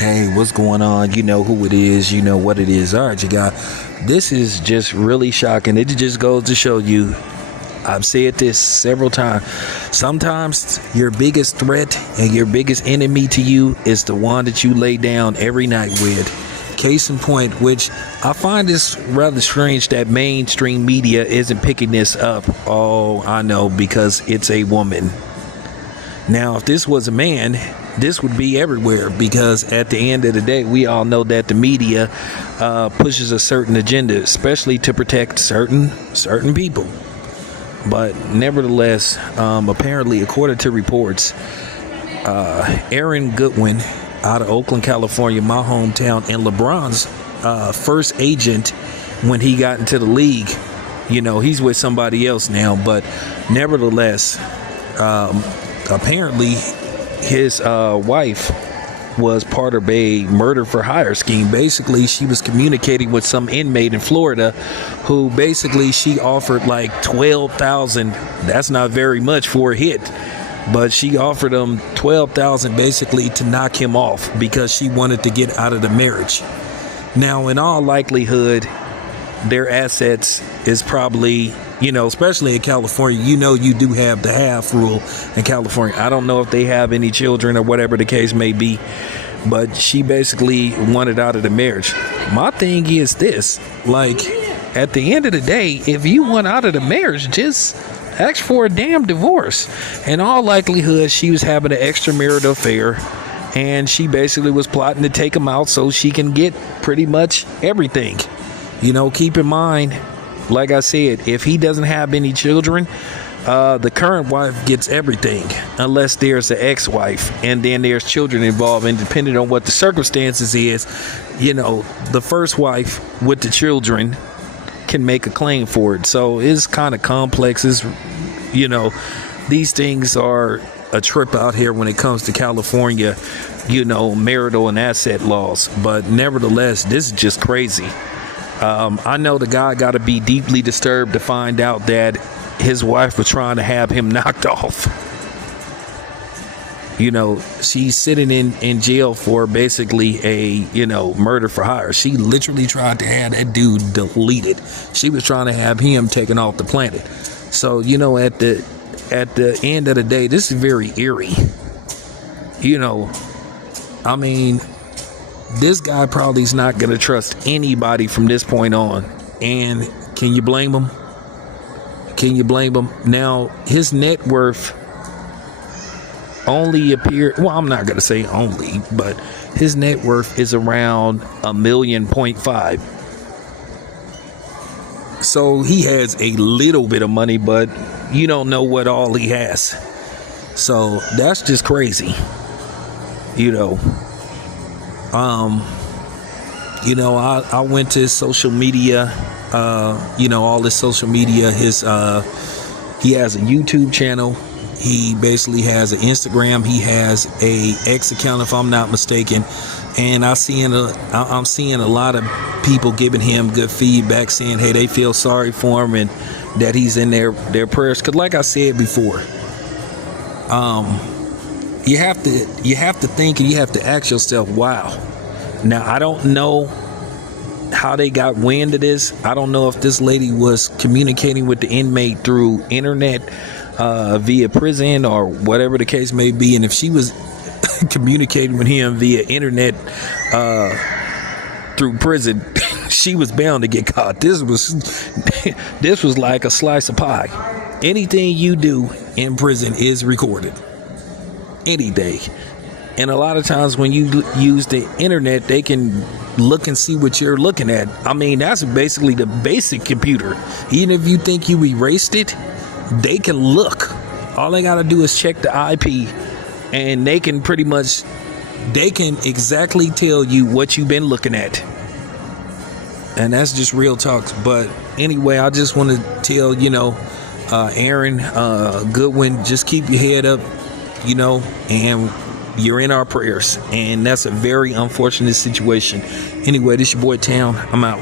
Hey, what's going on? You know who it is, you know what it is. All right, you got this is just really shocking. It just goes to show you, I've said this several times. Sometimes your biggest threat and your biggest enemy to you is the one that you lay down every night with. Case in point, which I find this rather strange that mainstream media isn't picking this up. Oh, I know, because it's a woman. Now, if this was a man, this would be everywhere, because at the end of the day, we all know that the media pushes a certain agenda, especially to protect certain people. But nevertheless, apparently, according to reports, Goodwin out of Oakland, California, my hometown, and Lebron's first agent when he got into the league, you know, he's with somebody else now, but nevertheless, apparently his wife was part of a murder for hire scheme. Basically, she was communicating with some inmate in Florida who basically she offered like $12,000. That's not very much for a hit, but she offered him $12,000 basically to knock him off because she wanted to get out of the marriage. Now, in all likelihood, their assets is probably, you know, especially in California, you know, you do have the half rule in California. I don't know if they have any children or whatever the case may be, but she basically wanted out of the marriage. My thing is this, like, at the end of the day, if you want out of the marriage, just ask for a damn divorce. In all likelihood, she was having an extramarital affair, and she basically was plotting to take him out so she can get pretty much everything. You know, keep in mind, like I said, if he doesn't have any children, the current wife gets everything unless there's an ex-wife and then there's children involved, and depending on what the circumstances is, you know, the first wife with the children can make a claim for it. So it's kind of complex. It's, you know, these things are a trip out here when it comes to California, you know, marital and asset laws. But nevertheless, this is just crazy. I know the guy got to be deeply disturbed to find out that his wife was trying to have him knocked off. You know, she's sitting in jail for basically a, you know, murder for hire. She literally tried to have that dude deleted. She was trying to have him taken off the planet. So, you know, at the end of the day, this is very eerie. You know, I mean, this guy probably is not going to trust anybody from this point on. And can you blame him? Can you blame him? Now, his net worth only appeared, well, I'm not going to say only, but his net worth is around $1.5 million. So he has a little bit of money, but you don't know what all he has. So that's just crazy. You know, I went to his social media, you know, all his social media, he has a YouTube channel. He basically has an Instagram. He has a X account, if I'm not mistaken. And I'm seeing a lot of people giving him good feedback, saying, hey, they feel sorry for him and that he's in their prayers. Because like I said before, you have to think and you have to ask yourself, wow. Now, I don't know how they got wind of this. I don't know if this lady was communicating with the inmate through internet, via prison or whatever the case may be. And if she was communicating with him via internet through prison, she was bound to get caught. This was like a slice of pie. Anything you do in prison is recorded. Anything. And a lot of times when you use the internet, they can look and see what you're looking at. I mean, that's basically the basic computer. Even if you think you erased it, they can look. All they got to do is check the IP, and they can exactly tell you what you've been looking at. And that's just real talk. But anyway, I just want to tell, you know, Aaron Goodwin, just keep your head up, you know, and you're in our prayers. And that's a very unfortunate situation. Anyway, this your boy Town. I'm out.